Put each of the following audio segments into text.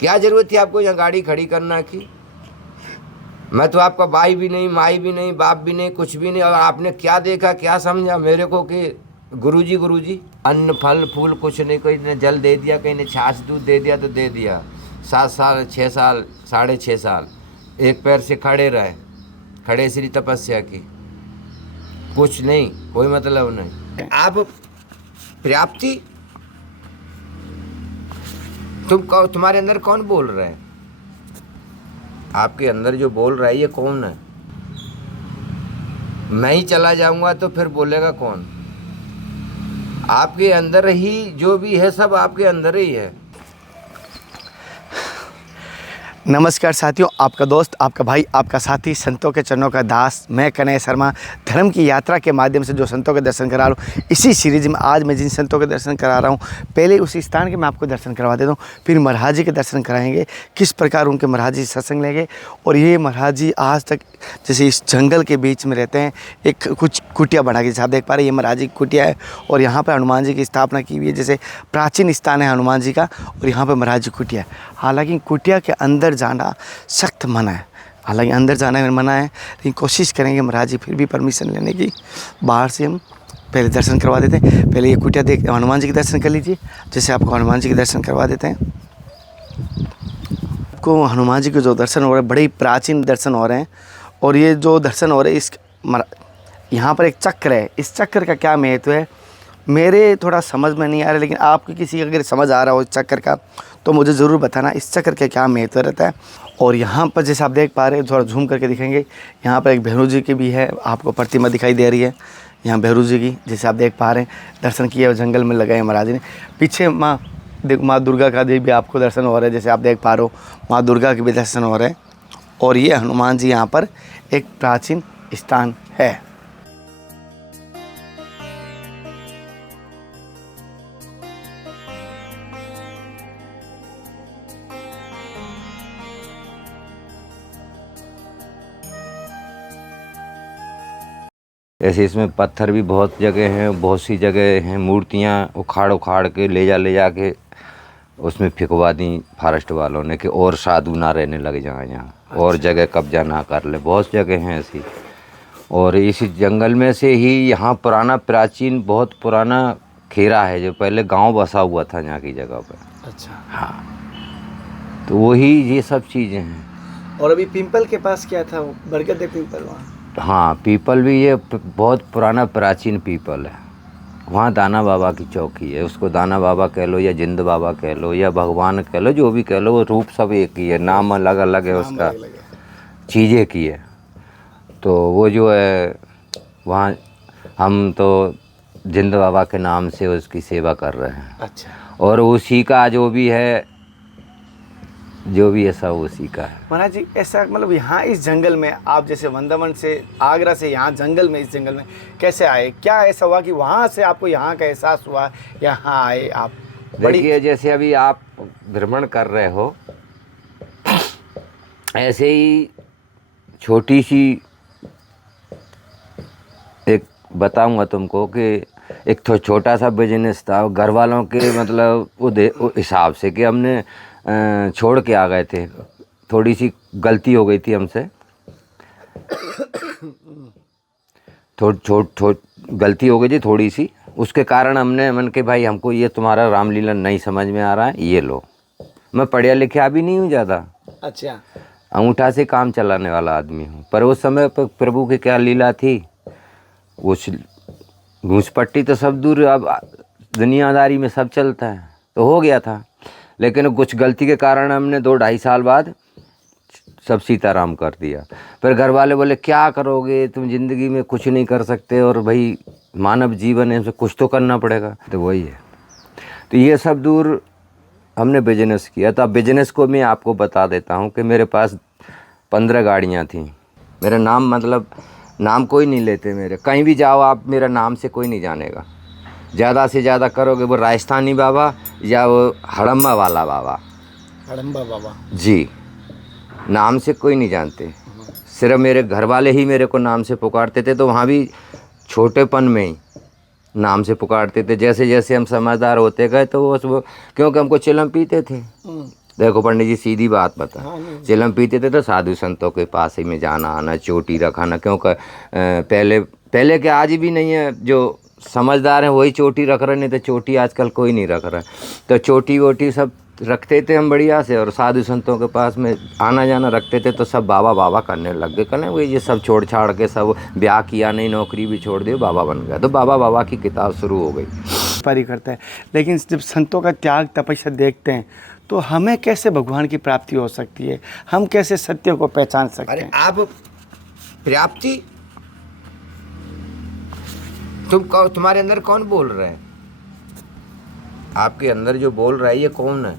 क्या ज़रूरत थी आपको यहाँ गाड़ी खड़ी करना की? मैं तो आपका भाई भी नहीं, माई भी नहीं, बाप भी नहीं, कुछ भी नहीं। और आपने क्या देखा, क्या समझा मेरे को कि गुरुजी अन्न फल फूल कुछ नहीं, कोई ने जल दे दिया, कहीं ने छाछ दूध दे दिया तो दे दिया। 7 साल 6 साल 6.5 साल एक पैर से खड़े रहे, खड़े श्री तपस्या की, कुछ नहीं, कोई मतलब नहीं। आप प्राप्ति, तुम्हारे अंदर कौन बोल रहा है? आपके अंदर जो बोल रहा है ये कौन है? मैं ही चला जाऊंगा तो फिर बोलेगा कौन? आपके अंदर ही जो भी है सब आपके अंदर ही है। नमस्कार साथियों, आपका दोस्त, आपका भाई, आपका साथी, संतों के चरणों का दास, मैं कन्हैया शर्मा, धर्म की यात्रा के माध्यम से जो संतों के दर्शन करा रहा हूँ, इसी सीरीज में आज मैं जिन संतों के दर्शन करा रहा हूँ, पहले उसी स्थान के मैं आपको दर्शन करवा देता हूँ, फिर महाराज जी के दर्शन कराएंगे, किस प्रकार उनके महाराज जी सत्संग लेंगे। और ये महाराज जी आज तक जैसे इस जंगल के बीच में रहते हैं, एक कुछ कुटिया बना के, जैसे आप देख पा रहे हैं ये महाराज जी की कुटिया है और यहाँ पर हनुमान जी की स्थापना की हुई है। जैसे प्राचीन स्थान है हनुमान जी का और यहाँ पर महाराज जी कुटिया है। हालांकि कुटिया के अंदर जाना सख्त मना है, हालांकि अंदर जाना मना है, लेकिन कोशिश करेंगे महाराज जी फिर भी परमिशन लेने की। बाहर से हम पहले दर्शन करवा देते हैं। पहले ये कुटिया देख, हनुमान जी के दर्शन कर लीजिए। जैसे आपको हनुमान जी के दर्शन करवा देते हैं। आपको हनुमान जी के जो दर्शन हो रहे हैं बड़े ही प्राचीन दर्शन हो रहे हैं। और ये जो दर्शन हो रहे हैं, इस यहाँ पर एक चक्र है, इस चक्र का क्या महत्व है मेरे थोड़ा समझ में नहीं आ रहा, लेकिन आपकी किसी अगर समझ आ रहा हो इस चक्कर का तो मुझे ज़रूर बताना इस चक्कर का क्या महत्व रहता है। और यहाँ पर जैसे आप देख पा रहे हैं, थोड़ा झूम करके दिखेंगे, यहाँ पर एक भैरव जी की भी है, आपको प्रतिमा दिखाई दे रही है यहाँ भैरव जी की। जैसे आप देख पा रहे हैं दर्शन किए जंगल में लगाए महाराज जी ने। पीछे माँ दुर्गा का भी आपको दर्शन हो रहा है, जैसे आप देख पा रहे हो माँ दुर्गा के भी दर्शन हो रहे हैं। और ये हनुमान जी यहाँ पर एक प्राचीन स्थान है। ऐसे इसमें पत्थर भी बहुत जगह हैं, बहुत सी जगह हैं, मूर्तियाँ उखाड़ उखाड़ के ले जा के उसमें फिकवा दी फॉरेस्ट वालों ने कि और साधु ना रहने लग जाए यहाँ, और जगह कब्जा ना कर ले। बहुत जगह हैं ऐसी। और इस जंगल में से ही यहाँ पुराना प्राचीन बहुत पुराना खेरा है जो पहले गांव बसा हुआ था यहाँ की जगह पर। अच्छा, हाँ, तो वही ये सब चीज़ें हैं। और अभी पीपल के पास क्या था, बरगद पीपल वहाँ? हाँ, पीपल भी, ये बहुत पुराना प्राचीन पीपल है। वहाँ दाना बाबा की चौकी है, उसको दाना बाबा कह लो या जिंद बाबा कह लो या भगवान कह लो, जो भी कह लो, वो रूप सब एक ही है, नाम अलग अलग है उसका, चीज़ें की है। तो वो जो है वहाँ हम तो जिंद बाबा के नाम से उसकी सेवा कर रहे हैं। अच्छा। और उसी का जो भी है सब उसी का है। महाराज जी ऐसा मतलब यहाँ इस जंगल में आप जैसे वृंदावन से, आगरा से यहाँ जंगल में, इस जंगल में कैसे आए? क्या ऐसा हुआ कि वहाँ से आपको यहाँ का एहसास हुआ, यहाँ आए आप? देखिए, जैसे अभी आप भ्रमण कर रहे हो, ऐसे ही छोटी सी एक बताऊंगा तुमको कि एक तो छोटा सा बिजनेस था घर वालों के मतलब वो हिसाब से कि हमने छोड़ के आ गए थे। थोड़ी सी गलती हो गई थी हमसे, गलती हो गई थी थोड़ी सी, उसके कारण हमने मन के भाई हमको ये तुम्हारा रामलीला नहीं समझ में आ रहा है, ये लो। मैं पढ़िया लिखा भी नहीं हूँ ज़्यादा। अच्छा। अंगूठा से काम चलाने वाला आदमी हूँ, पर उस समय पर प्रभु की क्या लीला थी, वो घूस पट्टी तो सब दूर, अब दुनियादारी में सब चलता है, तो हो गया था। लेकिन कुछ गलती के कारण हमने 2-2.5 साल बाद सब सीताराम कर दिया। फिर घर वाले बोले क्या करोगे तुम, ज़िंदगी में कुछ नहीं कर सकते, और भाई मानव जीवन है, कुछ तो करना पड़ेगा। तो वही है, तो ये सब दूर हमने बिजनेस किया। तो अब बिजनेस को मैं आपको बता देता हूँ कि मेरे पास 15 गाड़ियाँ थीं। मेरा नाम मतलब नाम कोई नहीं लेते मेरे, कहीं भी जाओ आप मेरा नाम से कोई नहीं जानेगा। ज़्यादा से ज़्यादा करोगे वो राजस्थानी बाबा या वो हड़म्बा वाला बाबा, हड़म्बा बाबा जी, नाम से कोई नहीं जानते। सिर्फ मेरे घर वाले ही मेरे को नाम से पुकारते थे, तो वहाँ भी छोटेपन में ही नाम से पुकारते थे। जैसे जैसे हम समझदार होते गए तो वो क्योंकि हमको चिलम पीते थे, देखो पंडित जी सीधी बात बता, हाँ, नहीं। चिलम पीते थे तो साधु संतों के पास ही में जाना आना, चोटी रखाना, क्योंकि पहले के आज भी नहीं है, जो समझदार हैं वही चोटी रख रहे, नहीं तो चोटी आजकल कोई नहीं रख रहा है। तो चोटी वोटी सब रखते थे हम बढ़िया से, और साधु संतों के पास में आना जाना रखते थे, तो सब बाबा बाबा करने लग गए। कहने वही ये सब छोड़ छाड़ के सब ब्याह किया नहीं, नौकरी भी छोड़ दी, बाबा बन गया। तो बाबा बाबा की किताब शुरू हो गई। पारी करता है। लेकिन जब संतों का त्याग तपस्या देखते हैं तो हमें कैसे भगवान की प्राप्ति हो सकती है, हम कैसे सत्य को पहचान सकते अरे हैं? आप प्राप्ति, तुम्हारे अंदर कौन बोल रहा है? आपके अंदर जो बोल रहा है ये कौन है?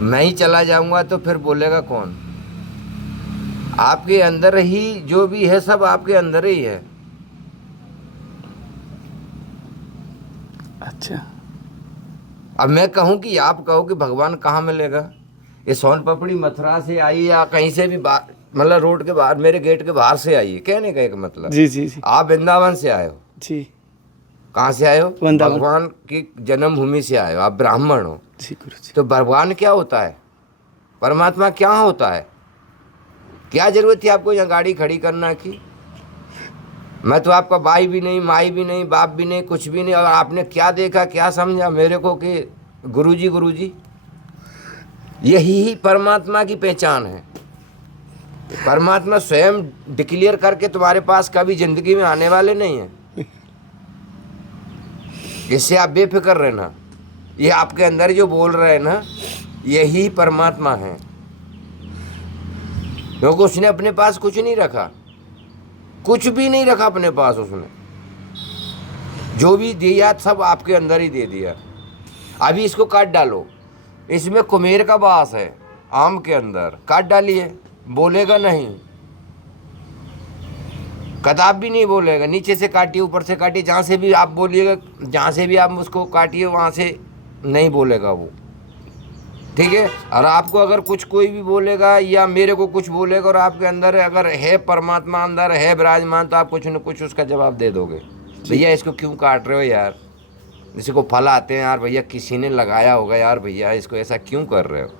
मैं ही चला जाऊंगा तो फिर बोलेगा कौन? आपके अंदर ही जो भी है सब आपके अंदर ही है। अच्छा, अब मैं कहूं कि आप कहो कि भगवान कहाँ मिलेगा? ये सोन पापड़ी मथुरा से आई या कहीं से भी मतलब रोड के बाहर, मेरे गेट के बाहर से आई है, कहने का एक मतलब। जी जी जी आप वृंदावन से आए हो। जी। कहाँ से आए हो? वृंदावन। भगवान की जन्मभूमि से आए हो, आप ब्राह्मण हो। जी गुरु जी। तो भगवान क्या होता है? परमात्मा क्या होता है? क्या जरूरत थी आपको यहाँ गाड़ी खड़ी करना की? मैं तो आपका भाई भी नहीं, माई भी नहीं, बाप भी नहीं, कुछ भी नहीं, और आपने क्या देखा, क्या समझा मेरे को कि गुरुजी गुरुजी? यही ही परमात्मा की पहचान है। परमात्मा स्वयं डिक्लेयर करके तुम्हारे पास कभी जिंदगी में आने वाले नहीं है। इससे आप बेफिक्र रहना। ये आपके अंदर जो बोल रहे हैं ना, यही परमात्मा है, क्योंकि उसने अपने पास कुछ नहीं रखा, कुछ भी नहीं रखा अपने पास। उसने जो भी दिया सब आपके अंदर ही दे दिया। अभी इसको काट डालो, इसमें कुमेर का वास है, आम के अंदर काट डालिए, बोलेगा नहीं, कदाप भी नहीं बोलेगा। नीचे से काटिए, ऊपर से काटिए, जहाँ से भी आप बोलिएगा, जहाँ से भी आप उसको काटिए वहाँ से नहीं बोलेगा वो, ठीक है। और आपको अगर कुछ कोई भी बोलेगा या मेरे को कुछ बोलेगा और आपके अंदर अगर है परमात्मा अंदर है विराजमान, तो आप कुछ न कुछ उसका जवाब दे दोगे। भैया इसको क्यों काट रहे हो यार? किसी को फल आते हैं यार, भैया किसी ने लगाया होगा यार, भैया इसको ऐसा क्यों कर रहे हो?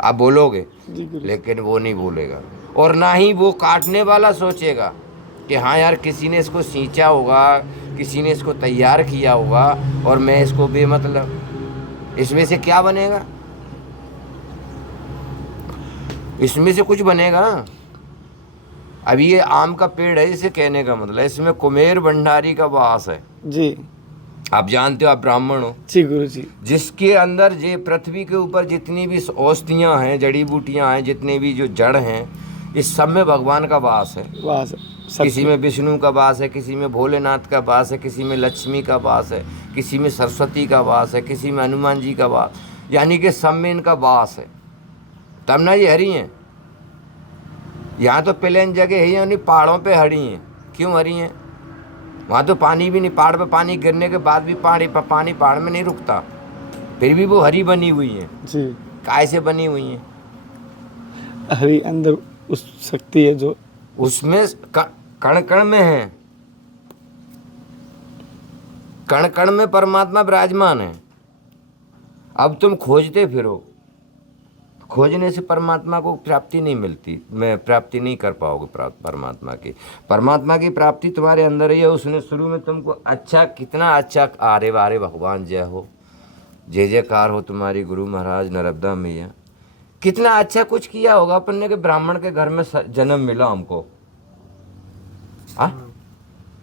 आप बोलोगे, लेकिन वो नहीं बोलेगा। और ना ही वो काटने वाला सोचेगा कि हाँ यार किसी ने इसको सींचा होगा, किसी ने इसको तैयार किया होगा, और मैं इसको बेमतलब, इसमें से क्या बनेगा? इसमें से कुछ बनेगा? अभी ये आम का पेड़ है, इसे कहने का मतलब इसमें कुमेर भंडारी का वास है जी। आप जानते हो, आप ब्राह्मण हो जी गुरु जी। जिसके अंदर ये पृथ्वी के ऊपर जितनी भी औषधियाँ हैं, जड़ी बूटियाँ हैं, जितने भी जो जड़ हैं, इस सब में भगवान का वास है। वास। किसी में विष्णु का वास है, किसी में भोलेनाथ का वास है, किसी में लक्ष्मी का वास है, किसी में सरस्वती का वास है, किसी में हनुमान जी का वास, यानी कि सब में इनका वास है। तब ना ये हरी हैं। यहाँ तो प्लेन जगह है, यानी पहाड़ों पे हरी हैं। क्यों हरी हैं? वहाँ तो पानी भी नहीं, पहाड़ पे पानी गिरने के बाद भी पानी पहाड़ में नहीं रुकता, फिर भी वो हरी बनी हुई है। जी। काय से बनी हुई है? हरी अंदर उस शक्ति है जो उसमें कण कण में है, कण कण में परमात्मा विराजमान है। अब तुम खोजते फिरो, खोजने से परमात्मा को प्राप्ति नहीं मिलती, मैं प्राप्ति नहीं कर पाओगे परमात्मा की। परमात्मा की प्राप्ति तुम्हारे अंदर ही है। उसने शुरू में तुमको अच्छा, कितना अच्छा, आरे वारे भगवान जय हो, जय जयकार हो तुम्हारी गुरु महाराज नर्मदा मैया, कितना अच्छा कुछ किया होगा अपन ने कि ब्राह्मण के घर में जन्म मिला हमको।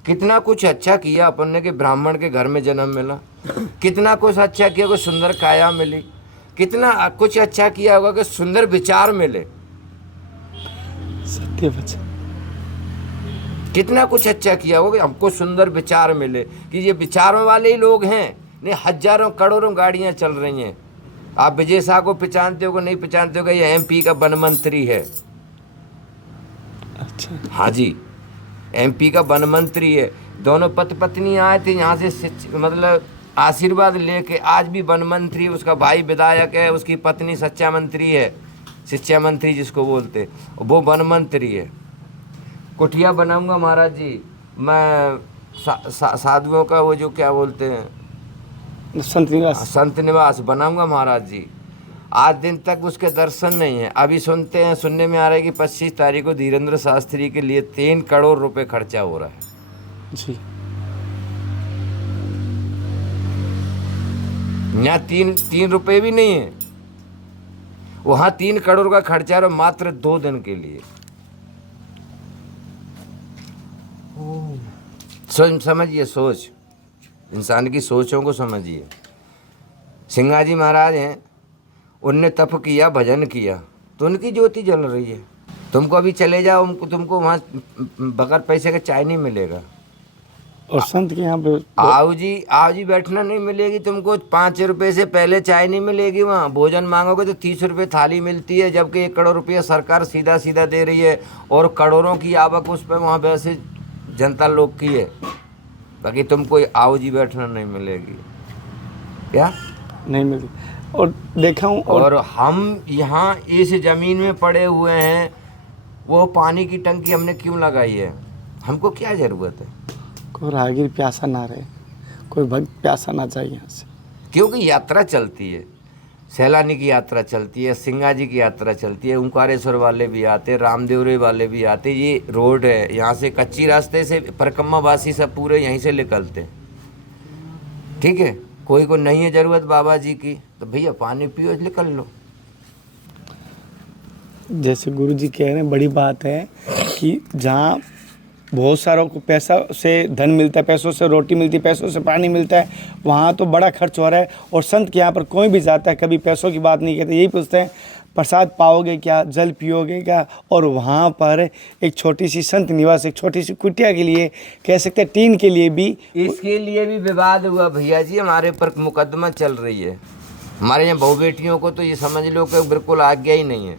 कितना कुछ अच्छा किया अपन ने कि ब्राह्मण के घर में जन्म मिला, कितना कुछ अच्छा किया कि सुंदर काया मिली, कितना कुछ अच्छा किया होगा कि सुंदर विचार मिले, सत्य वचन, कितना कुछ अच्छा किया होगा कि हमको सुंदर विचार मिले, कि ये विचारों वाले ही लोग हैं। नहीं, हजारों करोड़ों गाड़ियां चल रही हैं। आप विजय शाह को पहचानते हो, नहीं पहचानते हो? ये एमपी का वन मंत्री है। अच्छा। हाँ जी, एमपी का वन मंत्री है। दोनों पति पत्नी आए थे यहाँ से, मतलब आशीर्वाद लेके। आज भी वन मंत्री, उसका भाई विधायक है, उसकी पत्नी सच्चा मंत्री है, शिक्षा मंत्री जिसको बोलते, वो वन मंत्री है। कुटिया बनाऊंगा महाराज जी मैं, साधुओं का वो जो क्या बोलते हैं, संत निवास। संत निवास बनाऊंगा महाराज जी। आज दिन तक उसके दर्शन नहीं है। अभी सुनने में आ रहा है कि 25 तारीख को धीरेन्द्र शास्त्री के लिए 3 करोड़ रुपए खर्चा हो रहा है जी। यहाँ 3 रुपए भी नहीं है, वहां 3 करोड़ का खर्चा रहा मात्र 2 दिन के लिए। समझिए, सोच, इंसान की सोचों को समझिए। सिंगा जी महाराज हैं, उनने तप किया, भजन किया, तो उनकी ज्योति जल रही है। तुमको अभी चले जाओ, तुमको वहाँ बगैर पैसे का चाय नहीं मिलेगा। और संत के यहाँ पे आओ जी बैठना नहीं मिलेगी तुमको। 5 रुपए से पहले चाय नहीं मिलेगी। वहाँ भोजन मांगोगे तो 30 रुपये थाली मिलती है, जबकि 1 करोड़ रुपया सरकार सीधा सीधा दे रही है और करोड़ों की आवक उस पर वहाँ वैसे जनता लोग की है। बाकी तुमको आओ जी बैठना नहीं मिलेगी, क्या नहीं मिलती। और देखा हूँ और हम यहाँ इस ज़मीन में पड़े हुए हैं, वो पानी की टंकी हमने क्यों लगाई है? हमको क्या ज़रूरत है? कोई राहगीर प्यासा ना रहे, कोई भक्त प्यासा ना जाए यहाँ से, क्योंकि यात्रा चलती है, सैलानी की यात्रा चलती है, सिंगा जी की यात्रा चलती है, ओंकारेश्वर वाले भी आते, रामदेवरे वाले भी आते। ये रोड है, यहाँ से कच्ची रास्ते से परिक्रमा वासी सब पूरे यहीं से निकलते हैं, ठीक है। कोई को नहीं है ज़रूरत बाबा जी की, तो भैया पानी पियो, निकल लो। जैसे गुरु जी कह रहे हैं, बड़ी बात है कि जहाँ बहुत सारों को पैसा से धन मिलता है, पैसों से रोटी मिलती है, पैसों से पानी मिलता है, वहाँ तो बड़ा खर्च हो रहा है। और संत के यहाँ पर कोई भी जाता है, कभी पैसों की बात नहीं कहते, यही पूछते हैं प्रसाद पाओगे क्या, जल पियोगे क्या। और वहाँ पर एक छोटी सी संत निवास, एक छोटी सी कुटिया के लिए, कह सकते हैं टीन के लिए भी, इसके लिए भी विवाद हुआ भैया जी। हमारे पर मुकदमा चल रही है। हमारे यहाँ बहू बेटियों को तो ये समझ लो कि बिल्कुल आज्ञा ही नहीं है।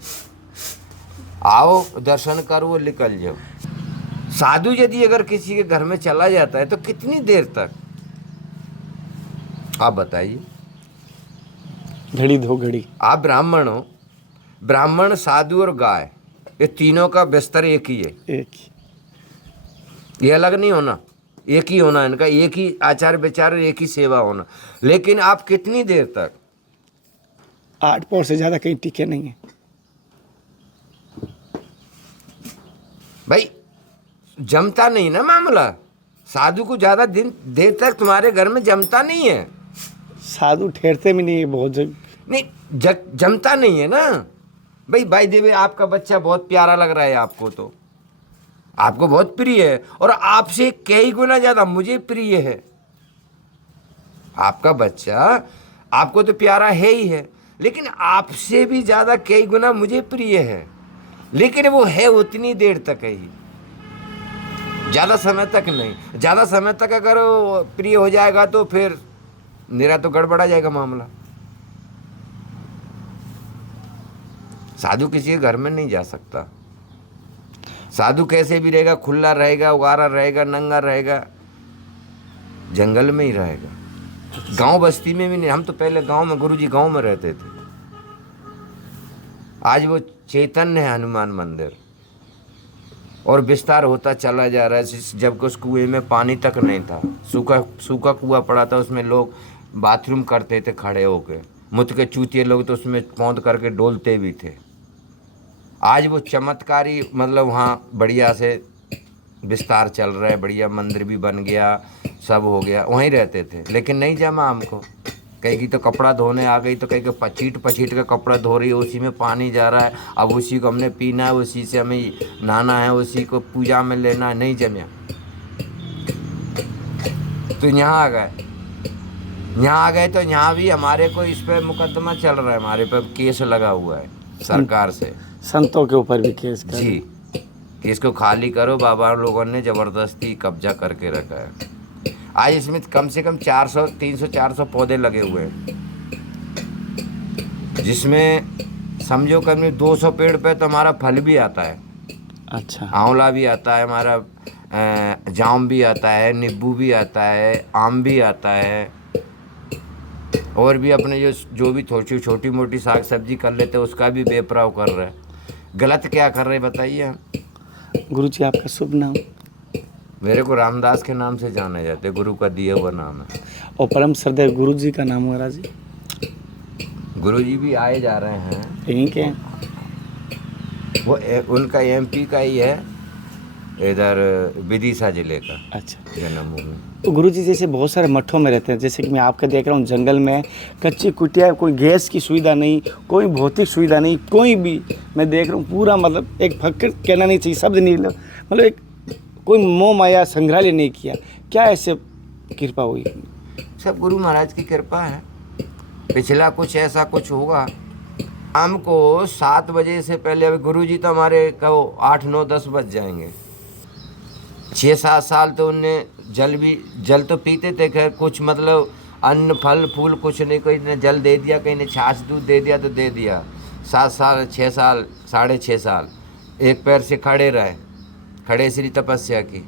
आओ दर्शन करो, निकल जाओ। साधु यदि अगर किसी के घर में चला जाता है तो कितनी देर तक, आप बताइए? घड़ी 2 घड़ी। आप ब्राह्मण हो, ब्राह्मण, साधु और गाय, ये तीनों का बिस्तर एक ही है, एक ही, ये अलग नहीं होना, एक ही होना इनका, एक ही आचार विचार, एक ही सेवा होना। लेकिन आप कितनी देर तक? 8 पौर से ज़्यादा कहीं टिके नहीं है भाई, जमता नहीं ना मामला। साधु को ज़्यादा देर तक तुम्हारे घर में जमता नहीं है। साधु ठहरते भी नहीं है बहुत जगह, नहीं जमता नहीं है ना भाई देवी, आपका बच्चा बहुत प्यारा लग रहा है आपको, तो आपको बहुत प्रिय है, और आपसे कई गुना ज़्यादा मुझे प्रिय है। आपका बच्चा आपको तो प्यारा है ही है, लेकिन आपसे भी ज़्यादा कई गुना मुझे प्रिय है। लेकिन वो है उतनी देर तक ही, ज़्यादा समय तक नहीं। ज़्यादा समय तक अगर वो प्रिय हो जाएगा तो फिर मेरा तो गड़बड़ा जाएगा मामला। साधु किसी के घर में नहीं जा सकता। साधु कैसे भी रहेगा, खुला रहेगा, उगारा रहेगा, नंगा रहेगा, जंगल में ही रहेगा, गांव बस्ती में भी नहीं। हम तो पहले गांव में, गुरुजी गांव में रहते थे। आज वो चैतन्य है हनुमान मंदिर, और विस्तार होता चला जा रहा है। जबकि उस कुएं में पानी तक नहीं था, सूखा कुआं पड़ा था, उसमें लोग बाथरूम करते थे खड़े होकर। मुझ के चूतिए लोग तो उसमें पौंध करके डोलते भी थे। आज वो चमत्कारी, मतलब वहाँ बढ़िया से विस्तार चल रहा है, बढ़िया मंदिर भी बन गया, सब हो गया, वहीं रहते थे। लेकिन नहीं जमा हमको। कहीं की तो कपड़ा धोने आ गई, तो कहीं के पचीट का कपड़ा धो रही है, उसी में पानी जा रहा है, अब उसी को हमने पीना है, उसी से हमें नहाना है, उसी को पूजा में लेना है। नहीं जमया तो यहाँ आ गए तो यहाँ भी हमारे को इस पे मुकदमा चल रहा है, हमारे पे केस लगा हुआ है सरकार से। संतों के ऊपर भी केस कर जी, इसको खाली करो, बाबा लोगों ने ज़बरदस्ती कब्जा करके रखा है। आज इसमें कम से कम 300-400 पौधे लगे हुए हैं, जिसमें समझो कम 200 पेड़ पे तो हमारा फल भी आता है। अच्छा, आंवला भी आता है हमारा, जाम भी आता है, नींबू भी आता है, आम भी आता है, और भी अपने जो भी थोड़ी छोटी मोटी साग सब्जी कर लेते हैं, उसका भी बेपराव कर रहे हैं। गलत क्या कर रहे हैं बताइए हम? गुरु जी आपका शुभ नाम? मेरे को रामदास के नाम से जाने जाते, गुरु का दिया हुआ नाम है। और परम श्रद्धेय गुरु जी का नाम वगैरह जी? गुरुजी भी आए जा रहे हैं। ठीक है। वो उनका एमपी का ही है, इधर विदिशा जिले का। अच्छा। जन्मभूमि। तो गुरुजी जैसे बहुत सारे मठों में रहते हैं, जैसे कि मैं आपका देख रहा हूँ जंगल में कच्ची कुटिया, कोई गैस की सुविधा नहीं, कोई भौतिक सुविधा नहीं, कोई भी मैं देख रहा हूँ पूरा मतलब एक फक्र कहना नहीं चाहिए, शब्द नहीं, मतलब एक कोई मोह माया संग्रहालय नहीं किया। क्या ऐसे कृपा हुई? सब गुरु महाराज की कृपा है। पिछला कुछ ऐसा कुछ होगा। हमको 7 बजे से पहले, अभी गुरुजी तो हमारे कहो 8, 9, 10 बज जाएंगे। 6-7 साल तो उनने जल तो पीते थे, खैर कुछ मतलब अन्न फल फूल कुछ नहीं, कोई ने जल दे दिया, कहीं ने छाछ दूध दे दिया तो दे दिया। 7 साल 6 साल 6.5 साल एक पैर से खड़े रहे, खड़े श्री तपस्या की,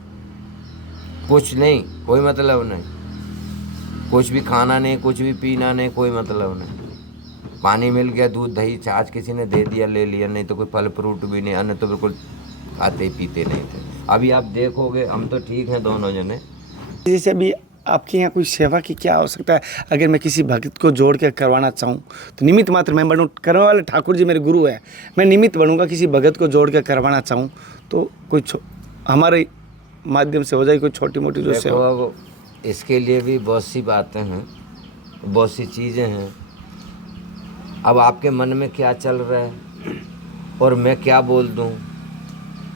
कुछ नहीं, कोई मतलब नहीं, कुछ भी खाना नहीं, कुछ भी पीना नहीं, कोई मतलब नहीं। पानी मिल गया, दूध दही छाछ किसी ने दे दिया ले लिया, नहीं तो कोई फल फ्रूट भी नहीं, अन्न तो बिल्कुल खाते पीते नहीं थे। अभी आप देखोगे हम तो ठीक हैं दोनों जने। जैसे अभी आपके यहाँ कोई सेवा की क्या आवश्यकता है? अगर मैं किसी भक्त को जोड़ के करवाना चाहूँ तो निमित्त मात्र मैं बनूँ, करने वाले ठाकुर जी मेरे गुरु हैं, मैं निमित्त बनूँगा, किसी भगत को जोड़ के करवाना चाहूँ तो कोई हमारे माध्यम से हो जाए कोई छोटी मोटी जो सेवा? अब इसके लिए भी बहुत सी बातें हैं, बहुत सी चीज़ें हैं। अब आपके मन में क्या चल रहा है और मैं क्या बोल दूं?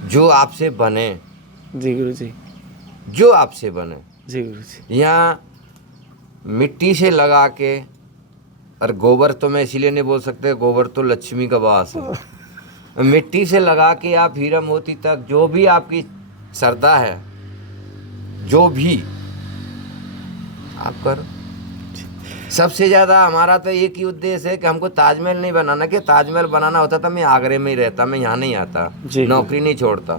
जो आपसे बने। जी गुरु जी। जो आपसे बने। जी गुरु जी। यहाँ मिट्टी से लगा के, और गोबर तो मैं इसीलिए नहीं बोल सकते, गोबर तो लक्ष्मी का वास है। मिट्टी से लगा के आप हीरा मोती तक जो भी आपकी श्रद्धा है, जो भी आप करो। सबसे ज़्यादा हमारा तो एक ही उद्देश्य है कि हमको ताजमहल नहीं बनाना। कि ताजमहल बनाना होता था मैं आगरे में ही रहता, मैं यहाँ नहीं आता, नौकरी नहीं छोड़ता,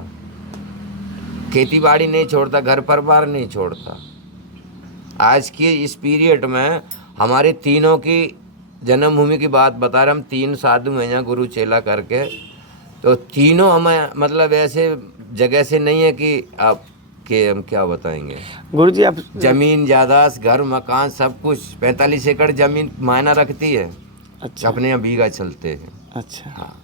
खेती बाड़ी नहीं छोड़ता, घर परिवार नहीं छोड़ता। आज के इस पीरियड में हमारे तीनों की जन्मभूमि की बात बता रहे, हम 3 साधु हैं यहाँ गुरु चेला करके, तो तीनों हमें मतलब ऐसे जगह से नहीं है कि आप के हम क्या बताएंगे। गुरुजी आप जमीन जायदाद घर मकान सब कुछ 45 एकड़ जमीन मायना रखती है। अच्छा। अपने यहाँ बीघा चलते हैं। अच्छा। हाँ।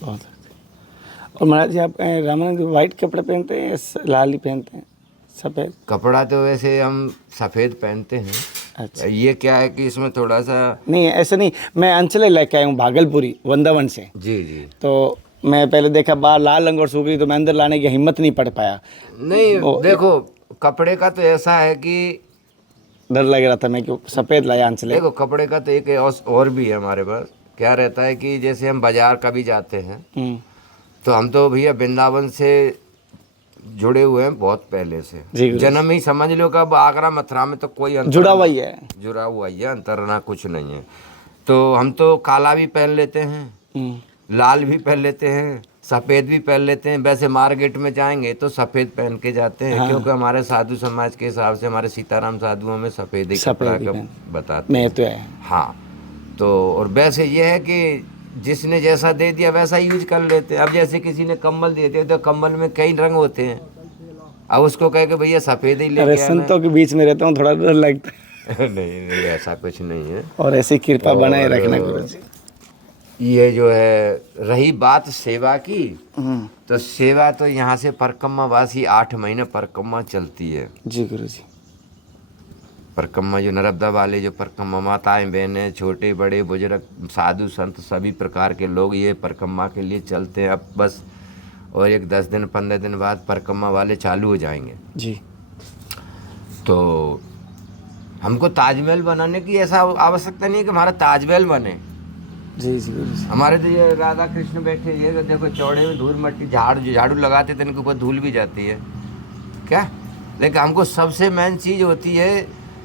बहुत अच्छा। और महाराज जी आप रामानंद वाइट कपड़े पहनते हैं या लाल ही पहनते हैं? सफ़ेद कपड़ा तो वैसे हम सफ़ेद पहनते हैं। अच्छा। ये क्या है कि इसमें थोड़ा सा नहीं ऐसा नहीं, मैं अंचले लेके आया हूँ भागलपुरी वृंदावन से। जी जी। तो मैं पहले देखा बाहर लाल रंग और सूखी, तो मैं अंदर लाने की हिम्मत नहीं पड़ पाया। नहीं देखो कपड़े का तो ऐसा है कि डर लग रहा था मैं क्यों सफ़ेद लाया अंचले। देखो कपड़े का तो एक और भी है हमारे पास। क्या रहता है कि जैसे हम बाजार कभी जाते हैं तो हम तो भैया वृंदावन से जुड़े हुए हैं बहुत पहले से। जन्म ही समझ लो कब आगरा मथुरा में तो कोई अंतर जुड़ा हुआ ही है, जुड़ा हुआ ही है, अंतर ना कुछ नहीं है। तो हम तो काला भी पहन लेते हैं, लाल भी पहन लेते हैं, सफ़ेद भी पहन लेते हैं। वैसे मार्केट में जाएंगे तो सफ़ेद पहन के जाते हैं। हाँ। क्योंकि हमारे साधु समाज के हिसाब से हमारे सीताराम साधुओं में सफ़ेद ही कपड़ा का बताते हैं। तो है। हाँ। तो और वैसे ये है कि जिसने जैसा दे दिया वैसा यूज कर लेते हैं। अब जैसे किसी ने कंबल दे दिया तो कंबल में कई रंग होते हैं, अब उसको कह के भैया सफ़ेद ही ले गया। संतों के बीच में रहता हूँ, थोड़ा डर लगता है। नहीं ऐसा कुछ नहीं है। और ऐसी कृपा बनाए रखना गुरुजी। ये जो है रही बात सेवा की, तो सेवा तो यहाँ से परिक्रमा वासी 8 महीने परिक्रमा चलती है। जी गुरुजी। परिक्रमा जो नर्मदा वाले जो परिक्रमा माताएं बहनें छोटे बड़े बुजुर्ग साधु संत सभी प्रकार के लोग ये परिक्रमा के लिए चलते हैं। अब बस और एक 10 दिन 15 दिन बाद परिक्रमा वाले चालू हो जाएंगे। जी। तो हमको ताजमहल बनाने की ऐसा आवश्यकता नहीं है कि हमारा ताजमहल बने। जी जी गुरुजी। हमारे तो ये राधा कृष्ण बैठे, ये देखो चौड़े में धूल मट्टी झाड़ू लगाते थे, इनके ऊपर धूल भी जाती है क्या। लेकिन हमको सबसे मेन चीज़ होती है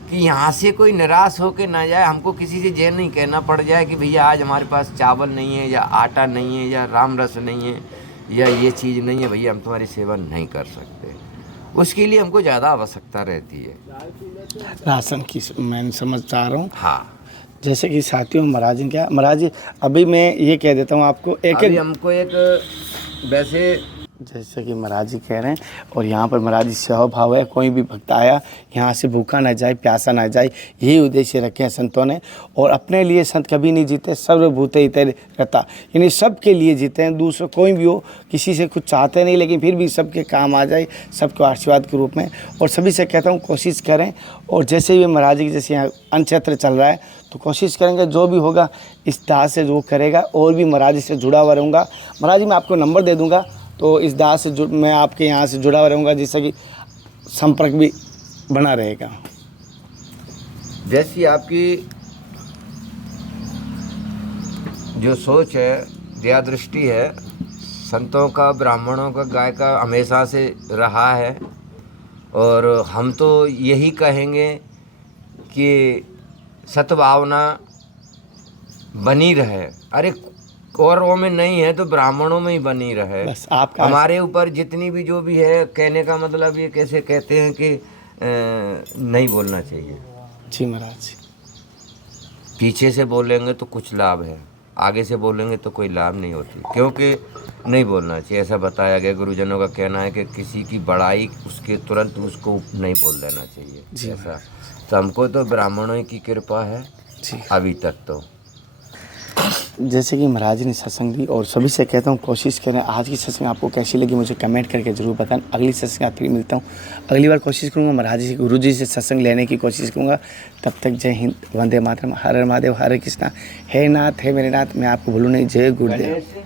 कि यहाँ से कोई निराश होकर ना जाए, हमको किसी से ये नहीं कहना पड़ जाए कि भैया आज हमारे पास चावल नहीं है या आटा नहीं है या राम रस नहीं है या ये चीज़ नहीं है, भैया हम तुम्हारी सेवा नहीं कर सकते। उसके लिए हमको ज़्यादा आवश्यकता रहती है राशन की। मैं समझ पा रहा हूँ। हाँ। जैसे कि साथियों महाराज जी, अभी मैं ये कह देता हूँ आपको, एक अभी हमको एक वैसे जैसे कि महाराज जी कह रहे हैं, और यहाँ पर महाराज जी सेवा भाव है, कोई भी भक्त आया यहाँ से भूखा ना जाए, प्यासा ना जाए, यही उद्देश्य रखे हैं संतों ने। और अपने लिए संत कभी नहीं जीते, सर्वभूते हिते रहता, यानी सबके लिए जीते हैं, दूसरा कोई भी हो, किसी से कुछ चाहते नहीं, लेकिन फिर भी सबके काम आ जाए, सबको आशीर्वाद के रूप में। और सभी से कहता हूँ कोशिश करें, और जैसे भी महाराज जी जैसे यहाँ अन्नक्षेत्र चल रहा है तो कोशिश करेंगे जो भी होगा इस दास से जो करेगा, और भी महाराज जी से जुड़ा हुआ रहूँगा। महाराज जी मैं आपको नंबर दे दूँगा, तो इस दास से मैं आपके यहाँ से जुड़ा हुआ रहूँगा, जिससे कि संपर्क भी बना रहेगा। जैसी आपकी जो सोच है, दया दृष्टि है, संतों का, ब्राह्मणों का, गाय का हमेशा से रहा है, और हम तो यही कहेंगे कि सद्भावना बनी रहे। अरे कौरवों में नहीं है तो ब्राह्मणों में ही बनी रहे। बस आपका हमारे ऊपर जितनी भी जो भी है, कहने का मतलब ये कैसे कहते हैं कि नहीं बोलना चाहिए। जी महाराज, पीछे से बोलेंगे तो कुछ लाभ है, आगे से बोलेंगे तो कोई लाभ नहीं होती, क्योंकि नहीं बोलना चाहिए। ऐसा बताया गया, गुरुजनों का कहना है कि किसी की बड़ाई उसके तुरंत उसको नहीं बोल देना चाहिए। ऐसा तो हमको तो ब्राह्मणों की कृपा है जी अभी तक। तो जैसे कि महाराज जी ने सत्संग दी, और सभी से कहता हूँ कोशिश करें। आज की सत्संग आपको कैसी लगी मुझे कमेंट करके ज़रूर बताएं। अगली सत्संग आप फिर मिलता हूँ, अगली बार कोशिश करूँगा महाराज जी, गुरु जी से सत्संग लेने की कोशिश करूँगा। तब तक जय हिंद, वंदे मातरम, हर हर महादेव, हरे कृष्णा। हे नाथ, हे मेरे नाथ, मैं आपको भूलूँ नहीं। जय गुरुदेव।